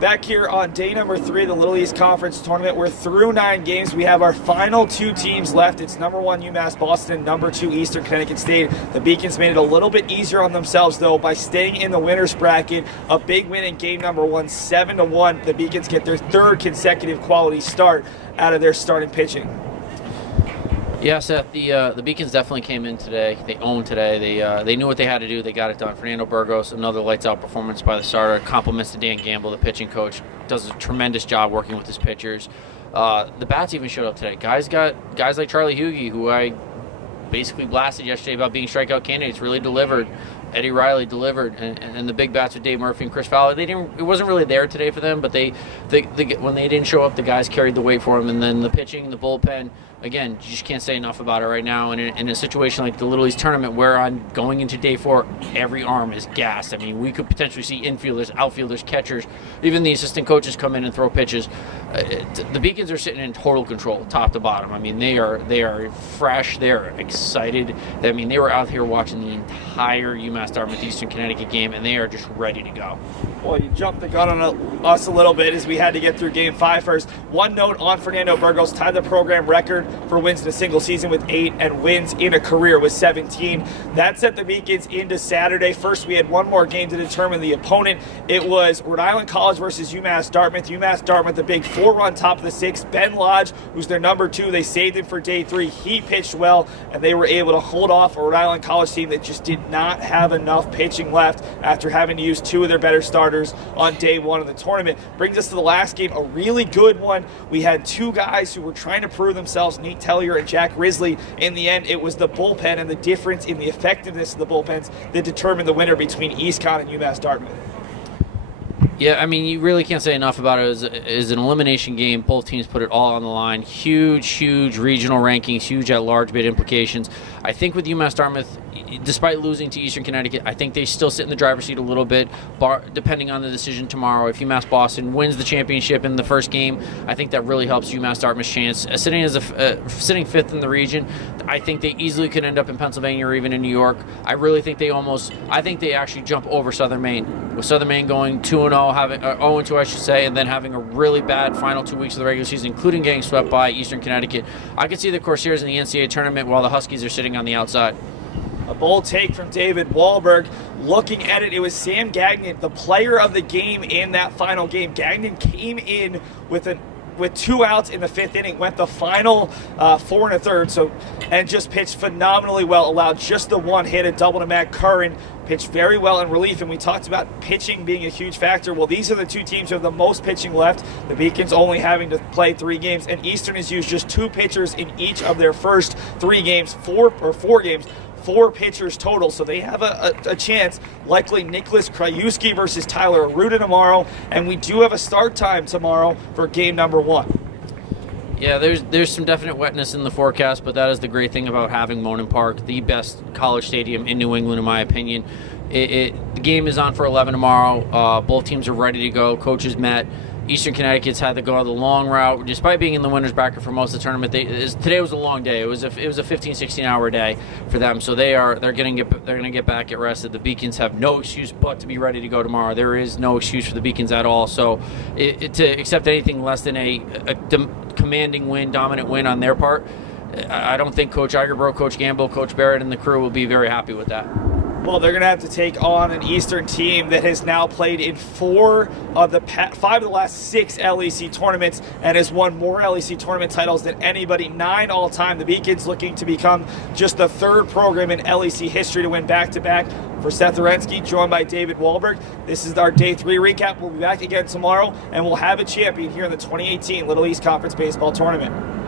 Back here on day number 3 of the Little East Conference Tournament. We're through 9 games. We have our final 2 teams left. It's number 1 UMass Boston, number 2 Eastern Connecticut State. The Beacons made it a little bit easier on themselves, though, by staying in the winner's bracket. A big win in game number 1, 7-1. The Beacons get their 3rd consecutive quality start out of their starting pitching. Yeah, Seth, the Beacons definitely came in today. They owned today. They knew what they had to do. They got it done. Fernando Burgos, another lights-out performance by the starter. Compliments to Dan Gamble, the pitching coach. Does a tremendous job working with his pitchers. The bats even showed up today. Guys like Charlie Hughey, who I basically blasted yesterday about being strikeout candidates, really delivered. Eddie Riley delivered, and the big bats with Dave Murphy and Chris Fowler. It wasn't really there today for them, but when they didn't show up, the guys carried the weight for them. And then the pitching, the bullpen. Again, you just can't say enough about it right now. And in a situation like the Little East tournament, where on going into day 4, every arm is gassed. I mean, we could potentially see infielders, outfielders, catchers, even the assistant coaches come in and throw pitches. The Beacons are sitting in total control, top to bottom. I mean, they are fresh. They are excited. I mean, they were out here watching the entire UMass Dartmouth Eastern Connecticut game, and they are just ready to go. Well, you jumped the gun on us a little bit as we had to get through game 5 first. One note on Fernando Burgos, tied the program record for wins in a single season with 8 and wins in a career with 17. That set the Beacons into Saturday. First, we had one more game to determine the opponent. It was Rhode Island College versus UMass Dartmouth. UMass Dartmouth, the big 4-run top of the 6th. Ben Lodge, who's their number 2, they saved him for day 3. He pitched well, and they were able to hold off a Rhode Island College team that just did not have enough pitching left after having to use 2 of their better starters on day 1 of the tournament. Brings us to the last game, a really good one. We had 2 guys who were trying to prove themselves, Nate Tellier and Jack Risley. In the end, it was the bullpen and the difference in the effectiveness of the bullpens that determined the winner between EastCon and UMass Dartmouth. Yeah, I mean, you really can't say enough about it. It was an elimination game. Both teams put it all on the line. Huge regional rankings, huge at-large bid implications. I think with UMass Dartmouth, despite losing to Eastern Connecticut, I think they still sit in the driver's seat a little bit, depending on the decision tomorrow. If UMass Boston wins the championship in the first game, I think that really helps UMass Dartmouth's chance. Sitting 5th in the region, I think they easily could end up in Pennsylvania or even in New York. I really think I think they actually jump over Southern Maine. With Southern Maine going 2-0, having 0-2, I should say, and then having a really bad final 2 weeks of the regular season, including getting swept by Eastern Connecticut. I could see the Corsairs in the NCAA tournament while the Huskies are sitting on the outside. A bold take from David Wahlberg. Looking at it, it was Sam Gagnon, the player of the game in that final game. Gagnon came in with 2 outs in the 5th inning, went the final 4 1/3, and just pitched phenomenally well. Allowed just the 1 hit, a double to Matt Curran. Pitched very well in relief, and we talked about pitching being a huge factor. Well, these are the 2 teams who have the most pitching left. The Beacons only having to play 3 games, and Eastern has used just 2 pitchers in each of their first 3 games, 4 games. 4 pitchers total, so they have a chance. Likely Nicholas Krajewski versus Tyler Aruda tomorrow, and we do have a start time tomorrow for game number 1. Yeah, there's some definite wetness in the forecast, but that is the great thing about having Monin Park, the best college stadium in New England, in my opinion. The game is on for 11 tomorrow. Both teams are ready to go. Coaches met. Eastern Connecticut's had to go the long route, despite being in the winner's bracket for most of the tournament. Today was a long day. It was a 15-16 hour day for them. So they're going to get back, get rested. The Beacons have no excuse but to be ready to go tomorrow. There is no excuse for the Beacons at all. So to accept anything less than a commanding win, dominant win on their part, I don't think Coach Igerbro, Coach Gamble, Coach Barrett, and the crew will be very happy with that. Well, they're going to have to take on an Eastern team that has now played in 5 of the last 6 LEC tournaments and has won more LEC tournament titles than anybody, 9 all-time. The Beacons looking to become just the 3rd program in LEC history to win back-to-back. For Seth Orensky, joined by David Wahlberg, this is our Day 3 recap. We'll be back again tomorrow, and we'll have a champion here in the 2018 Little East Conference Baseball Tournament.